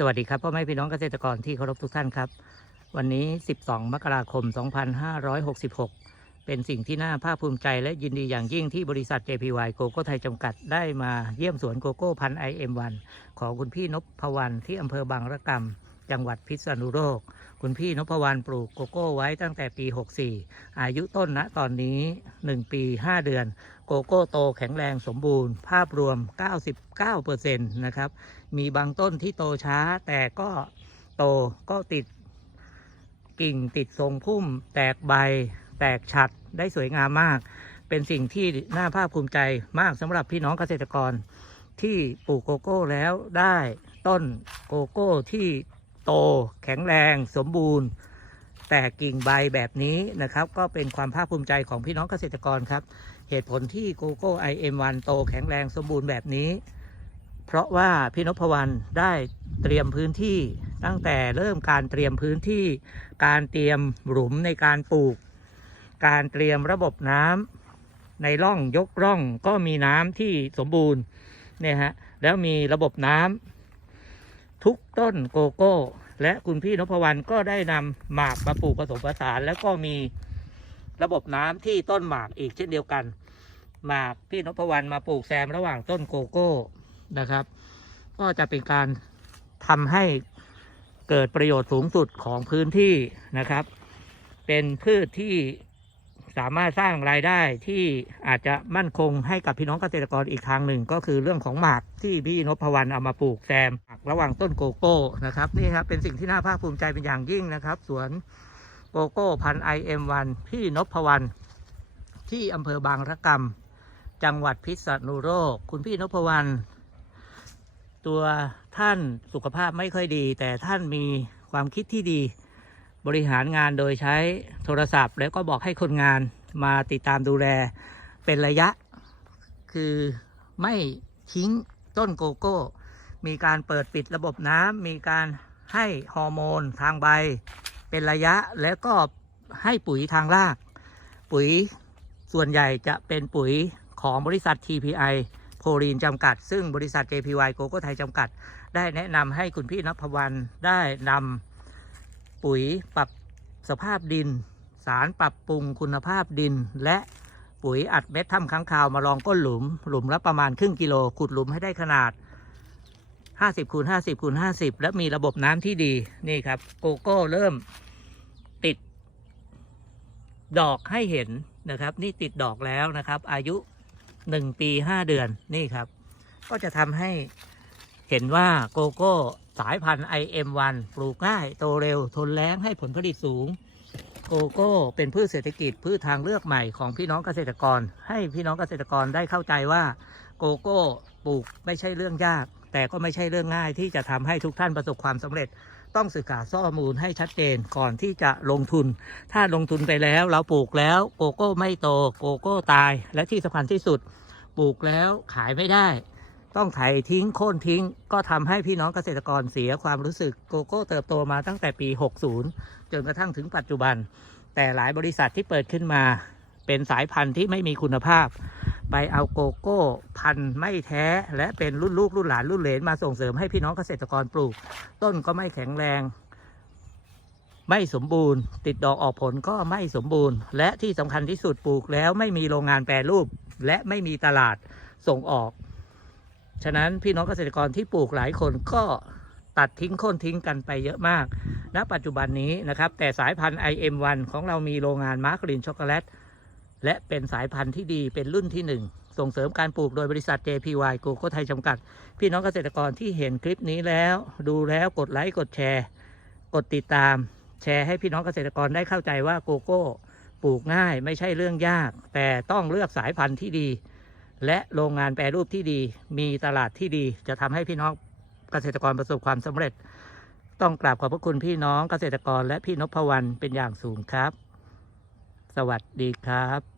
สวัสดีครับพ่อแม่พี่น้องเกษตรกรที่เคารพทุกท่านครับ วันนี้ 12 มกราคม 2566 เป็นสิ่งที่น่าภาคภูมิใจและยินดีอย่างยิ่งที่บริษัท JPY โกโก้ไทยจำกัดได้มาเยี่ยมสวนโกโก้พันไอเอ็มวันของคุณพี่นพพวันที่อำเภอบางระกำ จังหวัดพิษณุโลก คุณพี่นพพวันปลูกโกโก้ไว้ตั้งแต่ปี 64 อายุต้นณตอนนี้ 1 ปี 5 เดือน โกโก้โตแข็งแรงสมบูรณ์ ภาพรวม 99%นะครับ มีบางต้นที่โตช้าแต่ก็โตก็ติดกิ่งติดทรงพุ่ม แตกใบ แตกฉัดได้สวยงามมาก เป็นสิ่งที่น่าภาคภูมิใจมากสำหรับพี่น้องเกษตรกรที่ปลูกโกโก้แล้วได้ต้นโกโก้ที่ โต แข็งแรง สมบูรณ์ แตกกิ่งใบแบบนี้นะครับ ก็เป็นความภาคภูมิใจของพี่น้องเกษตรกรครับ เหตุผลที่โกโก้ IM1 โตแข็งแรงสมบูรณ์แบบนี้ เพราะว่าพี่นพวรรณได้เตรียมพื้นที่ตั้งแต่เริ่มการเตรียมพื้นที่ การเตรียมหลุมในการปลูก การเตรียมระบบน้ำในร่องยกร่องก็มีน้ำที่สมบูรณ์เนี่ยฮะแล้วมีระบบน้ำ ทุกต้นโกโก้ และคุณพี่นพวรรณก็ได้นำหมากมาปลูกผสมผสาน แล้วก็มีระบบน้ำที่ต้นหมากอีกเช่นเดียวกัน หมากพี่นพวรรณมาปลูกแซมระหว่างต้นโกโก้นะครับ ก็จะเป็นการทำให้เกิดประโยชน์สูงสุดของพื้นที่นะครับ เป็นพืชที่ สามารถสร้างรายได้ที่อาจจะมั่นคงให้กับพี่น้องเกษตรกรอีกทางหนึ่ง ก็คือเรื่องของหมากที่พี่นพวรรณเอามาปลูกแซมระหว่างต้นโกโก้นะครับนี่ครับเป็นสิ่งที่น่าภาคภูมิใจเป็นอย่างยิ่งนะครับ สวนโกโก้พันไอเอ็มวันพี่นพวรรณที่อำเภอบางระกำจังหวัดพิษณุโลกคุณพี่นพวรรณตัวท่านสุขภาพไม่ค่อยดี แต่ท่านมีความคิดที่ดี บริหารงานโดยใช้โทรศัพท์ แล้วก็บอกให้คนงานมาติดตามดูแลเป็นระยะ คือไม่ทิ้งต้นโกโก้ มีการเปิดปิดระบบน้ำมีการให้ฮอร์โมนทางใบ เป็นระยะแล้วก็ให้ปุ๋ยทางราก ปุ๋ยส่วนใหญ่จะเป็นปุ๋ยของบริษัท TPI โพลีนจำกัด ซึ่งบริษัท JPY โกโก้ไทยจำกัด ได้แนะนำให้คุณพี่นพวรรณได้นำ ปุ๋ยปรับสภาพดิน สารปรับปรุงคุณภาพดิน และปุ๋ยอัดเม็ดถ้ำค้างคาวมาลองก้นหลุม หลุมละประมาณครึ่งกิโลขุดหลุมให้ได้ขนาด 50คูณ50คูณ50 และมีระบบน้ำที่ดีนี่ครับ โกโก้เริ่มติด ดอกให้เห็นนะครับ นี่ติดดอกแล้วนะครับ อายุหนึ่งปีห้าเดือนนี่ครับ ก็จะทำให้ เห็นว่าโกโก้สายพันธุ์ IM1 ปลูกง่าย โตเร็ว ทนแล้งให้ผลผลิตสูง โกโก้เป็นพืชเศรษฐกิจพืชทางเลือกใหม่ของพี่น้องเกษตรกร ให้พี่น้องเกษตรกรได้เข้าใจว่าโกโก้ปลูกไม่ใช่เรื่องยาก แต่ก็ไม่ใช่เรื่องง่ายที่จะทำให้ทุกท่านประสบความสำเร็จ ต้องศึกษาข้อมูลให้ชัดเจนก่อนที่จะลงทุน ถ้าลงทุนไปแล้วเราปลูกแล้วโกโก้ไม่โตโกโก้ตาย และที่สำคัญที่สุด ปลูกแล้วขายไม่ได้ ต้องไถทิ้งโค่นทิ้ง ก็ทำให้พี่น้องเกษตรกรเสียความรู้สึกโกโก้เติบโตมาตั้งแต่ปี 60 จนกระทั่งถึงปัจจุบัน แต่หลายบริษัทที่เปิดขึ้นมา เป็นสายพันธุ์ที่ไม่มีคุณภาพ ไปเอาโกโก้พันธุ์ไม่แท้ และเป็นรุ่นลูกรุ่นหลานรุ่นเหลนมาส่งเสริมให้พี่น้องเกษตรกรปลูก ต้นก็ไม่แข็งแรง ไม่สมบูรณ์ ติดดอกออกผลก็ไม่สมบูรณ์ และที่สำคัญที่สุดปลูกแล้วไม่มีโรงงานแปรรูป และไม่มีตลาดส่งออก ฉะนั้นพี่น้องเกษตรกรที่ปลูกหลายคนก็ตัดทิ้งโค่นทิ้งกันไปเยอะมาก ณ ปัจจุบันนี้นะครับ แต่สายพันธุ์ IM1 ของเรามีโรงงานมาร์กรินช็อกโกแลตและเป็นสายพันธุ์ที่ดีเป็นรุ่นที่หนึ่งส่งเสริมการปลูกโดยบริษัท JPY โกโก้ไทยจำกัด พี่น้องเกษตรกรที่เห็นคลิปนี้แล้ว ดูแล้วกดไลค์กดแชร์ กดติดตาม แชร์ให้พี่น้องเกษตรกรได้เข้าใจว่าโกโก้ปลูกง่ายไม่ใช่เรื่องยาก แต่ต้องเลือกสายพันธุ์ที่ดี และโรงงานแปรรูปที่ดี มีตลาดที่ดี จะทำให้พี่น้องเกษตรกรประสบความสำเร็จ ต้องกราบขอบพระคุณพี่น้องเกษตรกรและพี่นพวรรณเป็นอย่างสูงครับ สวัสดีครับ